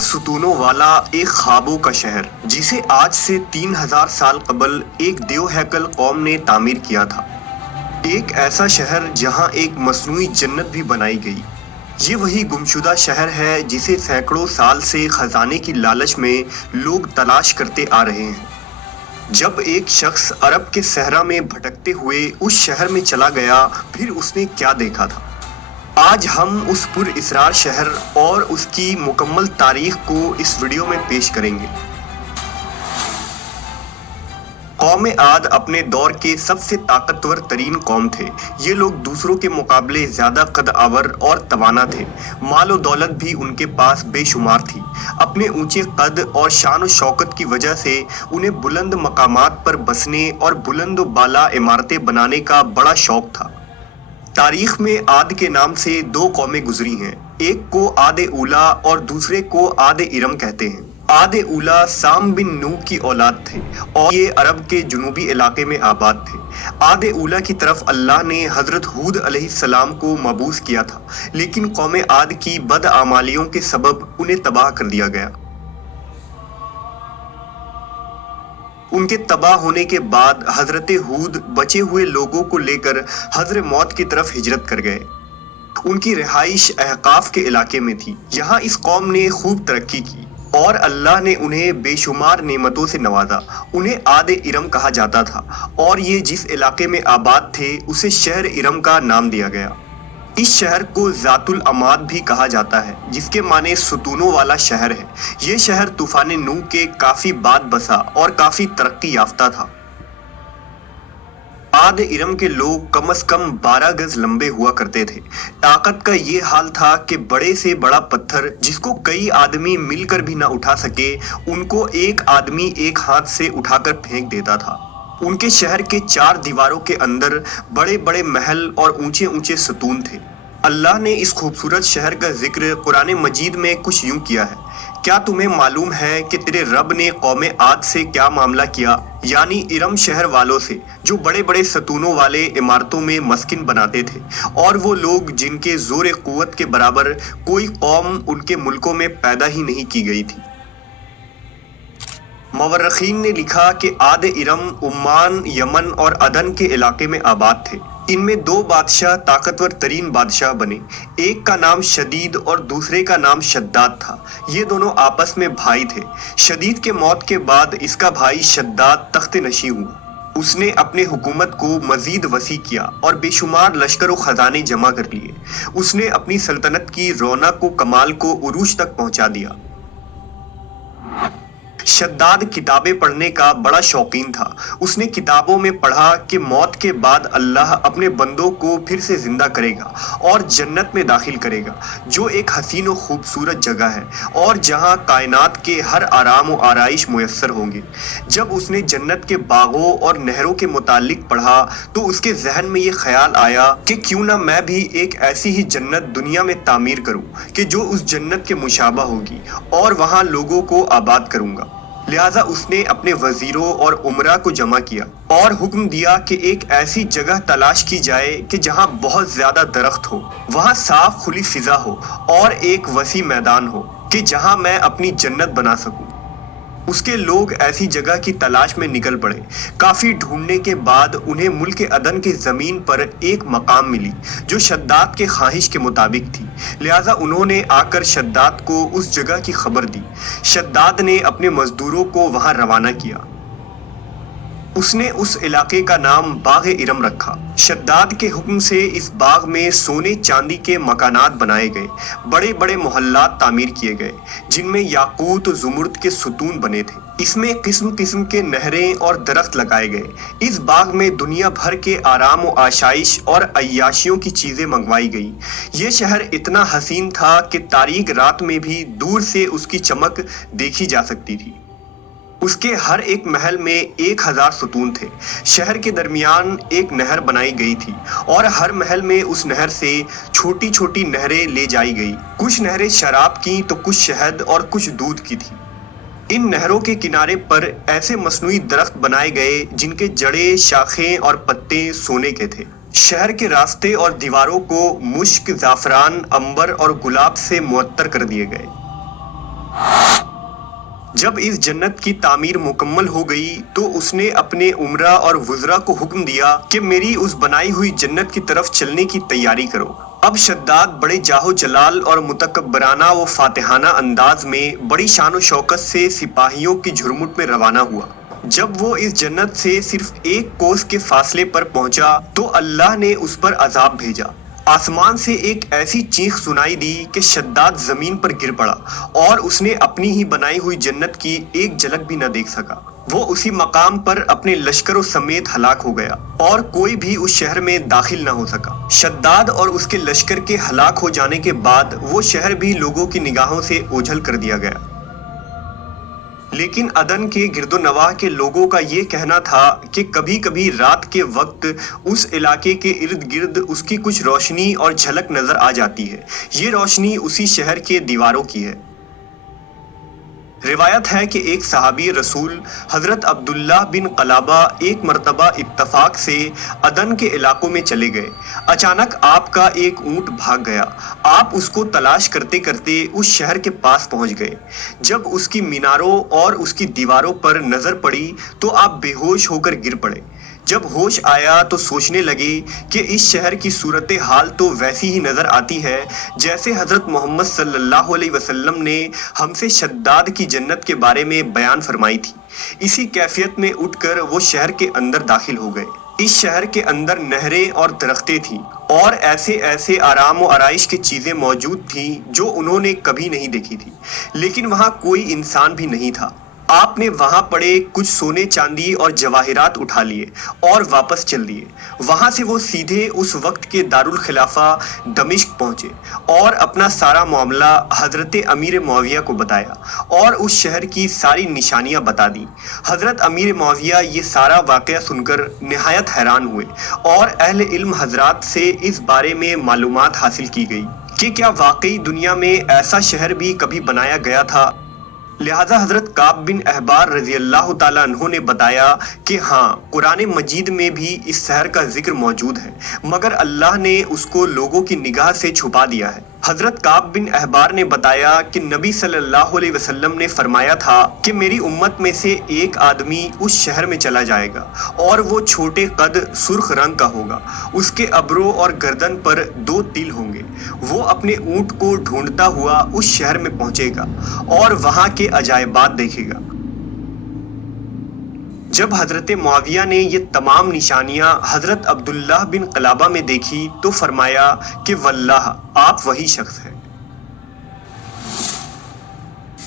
ستونوں والا ایک خوابوں کا شہر جسے آج سے 3000 سال قبل ایک دیو ہیکل قوم نے تعمیر کیا تھا۔ ایک ایسا شہر جہاں ایک مصنوعی جنت بھی بنائی گئی۔ یہ وہی گمشدہ شہر ہے جسے سینکڑوں سال سے خزانے کی لالچ میں لوگ تلاش کرتے آ رہے ہیں۔ جب ایک شخص عرب کے صحرا میں بھٹکتے ہوئے اس شہر میں چلا گیا، پھر اس نے کیا دیکھا تھا؟ آج ہم اس پر اسرار شہر اور اس کی مکمل تاریخ کو اس ویڈیو میں پیش کریں گے۔ قوم عاد اپنے دور کے سب سے طاقتور ترین قوم تھے۔ یہ لوگ دوسروں کے مقابلے زیادہ قد آور اور توانا تھے۔ مال و دولت بھی ان کے پاس بے شمار تھی۔ اپنے اونچے قد اور شان و شوکت کی وجہ سے انہیں بلند مقامات پر بسنے اور بلند و بالا عمارتیں بنانے کا بڑا شوق تھا۔ تاریخ میں عاد کے نام سے دو قومیں گزری ہیں، ایک کو عاد اولیٰ اور دوسرے کو عاد ارم کہتے ہیں۔ عاد اولیٰ سام بن نوح کی اولاد تھے اور یہ عرب کے جنوبی علاقے میں آباد تھے۔ عاد اولیٰ کی طرف اللہ نے حضرت ہود علیہ السلام کو مبعوث کیا تھا، لیکن قوم عاد کی بدعمالیوں کے سبب انہیں تباہ کر دیا گیا۔ ان کے تباہ ہونے کے بعد حضرت ہود بچے ہوئے لوگوں کو لے کر حضر موت کی طرف ہجرت کر گئے۔ ان کی رہائش احقاف کے علاقے میں تھی۔ یہاں اس قوم نے خوب ترقی کی اور اللہ نے انہیں بے شمار نعمتوں سے نوازا۔ انہیں عاد ارم کہا جاتا تھا اور یہ جس علاقے میں آباد تھے اسے شہر ارم کا نام دیا گیا۔ اس شہر کو ذات العماد بھی کہا جاتا ہے، جس کے معنی ستونوں والا شہر ہے۔ یہ شہر طوفان نوح کے کافی بعد بسا اور کافی ترقی یافتہ تھا۔ عاد ارم کے لوگ کم از کم 12 گز لمبے ہوا کرتے تھے۔ طاقت کا یہ حال تھا کہ بڑے سے بڑا پتھر جس کو کئی آدمی مل کر بھی نہ اٹھا سکے، ان کو ایک آدمی ایک ہاتھ سے اٹھا کر پھینک دیتا تھا۔ ان کے شہر کے 4 دیواروں کے اندر بڑے بڑے محل اور اونچے اونچے ستون تھے۔ اللہ نے اس خوبصورت شہر کا ذکر قرآن مجید میں کچھ یوں کیا ہے: کیا تمہیں معلوم ہے کہ تیرے رب نے قوم عاد سے کیا معاملہ کیا، یعنی ارم شہر والوں سے، جو بڑے بڑے ستونوں والے عمارتوں میں مسکن بناتے تھے، اور وہ لوگ جن کے زور قوت کے برابر کوئی قوم ان کے ملکوں میں پیدا ہی نہیں کی گئی تھی۔ مورخین نے لکھا کہ عاد ارم عمان، یمن اور عدن کے علاقے میں آباد تھے۔ ان میں 2 بادشاہ طاقتور ترین بادشاہ بنے۔ ایک کا نام شدید اور دوسرے کا نام شداد تھا۔ یہ دونوں آپس میں بھائی تھے۔ شدید کے موت کے بعد اس کا بھائی شداد تخت نشین ہوا۔ اس نے اپنے حکومت کو مزید وسیع کیا اور بے شمار لشکر و خزانے جمع کر لیے۔ اس نے اپنی سلطنت کی رونق و کمال کو عروج تک پہنچا دیا۔ شداد کتابیں پڑھنے کا بڑا شوقین تھا۔ اس نے کتابوں میں پڑھا کہ موت کے بعد اللہ اپنے بندوں کو پھر سے زندہ کرے گا اور جنت میں داخل کرے گا، جو ایک حسین و خوبصورت جگہ ہے اور جہاں کائنات کے ہر آرام و آرائش میسر ہوں گے۔ جب اس نے جنت کے باغوں اور نہروں کے متعلق پڑھا تو اس کے ذہن میں یہ خیال آیا کہ کیوں نہ میں بھی ایک ایسی ہی جنت دنیا میں تعمیر کروں کہ جو اس جنت کے مشابہ ہوگی، اور وہاں لوگوں کو آباد کروں گا۔ لہٰذا اس نے اپنے وزیروں اور امراء کو جمع کیا اور حکم دیا کہ ایک ایسی جگہ تلاش کی جائے کہ جہاں بہت زیادہ درخت ہو، وہاں صاف کھلی فضا ہو اور ایک وسیع میدان ہو کہ جہاں میں اپنی جنت بنا سکوں۔ اس کے لوگ ایسی جگہ کی تلاش میں نکل پڑے۔ کافی ڈھونڈنے کے بعد انہیں ملک عدن کی زمین پر ایک مقام ملی جو شداد کے خواہش کے مطابق تھی۔ لہٰذا انہوں نے آ کر شداد کو اس جگہ کی خبر دی۔ شداد نے اپنے مزدوروں کو وہاں روانہ کیا۔ اس نے اس علاقے کا نام باغ ارم رکھا۔ شداد کے حکم سے اس باغ میں سونے چاندی کے مکانات بنائے گئے، بڑے بڑے محلات تعمیر کیے گئے جن میں یاقوت و زمرد کے ستون بنے تھے۔ اس میں قسم قسم کے نہریں اور درخت لگائے گئے۔ اس باغ میں دنیا بھر کے آرام و آشائش اور عیاشیوں کی چیزیں منگوائی گئیں۔ یہ شہر اتنا حسین تھا کہ تاریک رات میں بھی دور سے اس کی چمک دیکھی جا سکتی تھی۔ اس کے ہر ایک محل میں 1000 ستون تھے۔ شہر کے درمیان ایک نہر بنائی گئی تھی اور ہر محل میں اس نہر سے چھوٹی چھوٹی نہریں لے جائی گئی۔ کچھ نہریں شراب کی تو کچھ شہد اور کچھ دودھ کی تھی۔ ان نہروں کے کنارے پر ایسے مصنوعی درخت بنائے گئے جن کے جڑیں، شاخیں اور پتے سونے کے تھے۔ شہر کے راستے اور دیواروں کو مشک، زعفران، عنبر اور گلاب سے معطر کر دیے گئے۔ جب اس جنت کی تعمیر مکمل ہو گئی تو اس نے اپنے امراء اور وزراء کو حکم دیا کہ میری اس بنائی ہوئی جنت کی طرف چلنے کی تیاری کرو۔ اب شداد بڑے جاہو جلال اور متکبرانہ و فاتحانہ انداز میں بڑی شان و شوکت سے سپاہیوں کی جھرمٹ میں روانہ ہوا۔ جب وہ اس جنت سے صرف 1 کوس کے فاصلے پر پہنچا تو اللہ نے اس پر عذاب بھیجا۔ آسمان سے ایک ایسی چیخ سنائی دی کہ شداد زمین پر گر پڑا اور اس نے اپنی ہی بنائی ہوئی جنت کی ایک جھلک بھی نہ دیکھ سکا۔ وہ اسی مقام پر اپنے لشکروں سمیت ہلاک ہو گیا اور کوئی بھی اس شہر میں داخل نہ ہو سکا۔ شداد اور اس کے لشکر کے ہلاک ہو جانے کے بعد وہ شہر بھی لوگوں کی نگاہوں سے اوجھل کر دیا گیا۔ لیکن عدن کے گرد و نواح کے لوگوں کا یہ کہنا تھا کہ کبھی کبھی رات کے وقت اس علاقے کے ارد گرد اس کی کچھ روشنی اور جھلک نظر آ جاتی ہے۔ یہ روشنی اسی شہر کے دیواروں کی ہے۔ روایت ہے کہ ایک صحابی رسول حضرت عبداللہ بن قلابہ ایک مرتبہ اتفاق سے عدن کے علاقوں میں چلے گئے۔ اچانک آپ کا ایک اونٹ بھاگ گیا۔ آپ اس کو تلاش کرتے کرتے اس شہر کے پاس پہنچ گئے۔ جب اس کی میناروں اور اس کی دیواروں پر نظر پڑی تو آپ بے ہوش ہو کر گر پڑے۔ جب ہوش آیا تو سوچنے لگے کہ اس شہر کی صورتحال تو ویسی ہی نظر آتی ہے جیسے حضرت محمد صلی اللہ علیہ وسلم نے ہم سے شداد کی جنت کے بارے میں بیان فرمائی تھی۔ اسی کیفیت میں اٹھ کر وہ شہر کے اندر داخل ہو گئے۔ اس شہر کے اندر نہریں اور درختیں تھیں اور ایسے ایسے آرام و آرائش کی چیزیں موجود تھیں جو انہوں نے کبھی نہیں دیکھی تھی، لیکن وہاں کوئی انسان بھی نہیں تھا۔ آپ نے وہاں پڑے کچھ سونے چاندی اور جواہرات اٹھا لیے اور واپس چل دیے۔ وہاں سے وہ سیدھے اس وقت کے دارالخلافہ دمشق پہنچے اور اپنا سارا معاملہ حضرت امیر معاویہ کو بتایا اور اس شہر کی ساری نشانیاں بتا دیں۔ حضرت امیر معاویہ یہ سارا واقعہ سن کر نہایت حیران ہوئے اور اہل علم حضرات سے اس بارے میں معلومات حاصل کی گئی کہ کیا واقعی دنیا میں ایسا شہر بھی کبھی بنایا گیا تھا۔ لہذا حضرت کعب بن احبار رضی اللہ تعالیٰ عنہ نے بتایا کہ ہاں، قرآن مجید میں بھی اس شہر کا ذکر موجود ہے، مگر اللہ نے اس کو لوگوں کی نگاہ سے چھپا دیا ہے۔ حضرت کعب بن احبار نے بتایا کہ نبی صلی اللہ علیہ وسلم نے فرمایا تھا کہ میری امت میں سے ایک آدمی اس شہر میں چلا جائے گا اور وہ چھوٹے قد سرخ رنگ کا ہوگا، اس کے ابرو اور گردن پر 2 تل ہوں گے۔ وہ اپنے اونٹ کو ڈھونڈتا ہوا اس شہر میں پہنچے گا اور وہاں کے عجائبات دیکھے گا۔ جب حضرت معاویہ نے یہ تمام نشانیاں حضرت عبداللہ بن قلابہ میں دیکھی تو فرمایا کہ واللہ آپ وہی شخص ہیں۔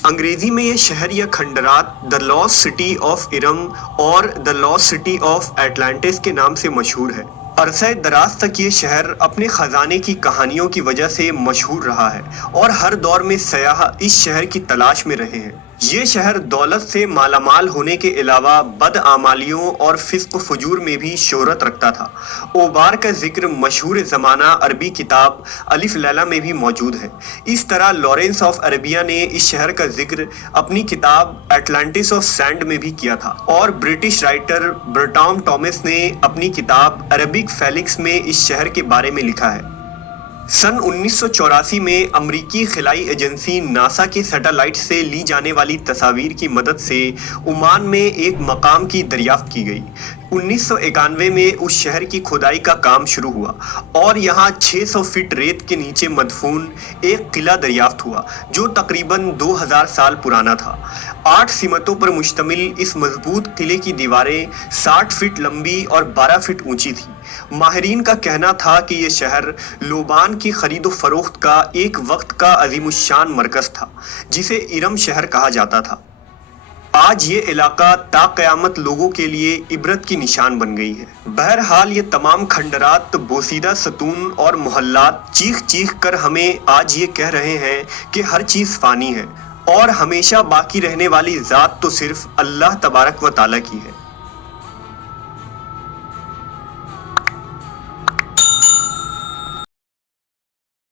انگریزی میں یہ شہر یا کھنڈرات دا لاسٹ سٹی آف ارم اور the last city of Atlantis کے نام سے مشہور ہے۔ عرصہ دراز تک یہ شہر اپنے خزانے کی کہانیوں کی وجہ سے مشہور رہا ہے اور ہر دور میں سیاح اس شہر کی تلاش میں رہے ہیں۔ یہ شہر دولت سے مالا مال ہونے کے علاوہ بدعمالیوں اور فسق و فجور میں بھی شہرت رکھتا تھا۔ اوبار کا ذکر مشہور زمانہ عربی کتاب الف لیلہ میں بھی موجود ہے۔ اس طرح لارنس آف عربیہ نے اس شہر کا ذکر اپنی کتاب اٹلانٹس آف سینڈ میں بھی کیا تھا اور برٹش رائٹر برٹام ٹامس نے اپنی کتاب عربک فیلکس میں اس شہر کے بارے میں لکھا ہے۔ سن 1984 میں امریکی خلائی ایجنسی ناسا کے سیٹلائٹ سے لی جانے والی تصاویر کی مدد سے عمان میں ایک مقام کی دریافت کی گئی۔ 1991 میں اس شہر کی کھدائی کا کام شروع ہوا اور یہاں 600 فٹ ریت کے نیچے مدفون ایک قلعہ دریافت ہوا جو تقریباً 2000 سال پرانا تھا۔ 8 سمتوں پر مشتمل اس مضبوط قلعے کی دیواریں 60 فٹ لمبی اور 12 فٹ اونچی تھیں۔ ماہرین کا کہنا تھا کہ یہ شہر لوبان کی خرید و فروخت کا ایک وقت کا عظیم الشان مرکز تھا جسے ارم شہر کہا جاتا تھا۔ آج یہ علاقہ تا قیامت لوگوں کے لیے عبرت کی نشان بن گئی ہے۔ بہرحال یہ تمام کھنڈرات، بوسیدہ ستون اور محلات چیخ چیخ کر ہمیں آج یہ کہہ رہے ہیں کہ ہر چیز فانی ہے اور ہمیشہ باقی رہنے والی ذات تو صرف اللہ تبارک و تعالیٰ کی ہے۔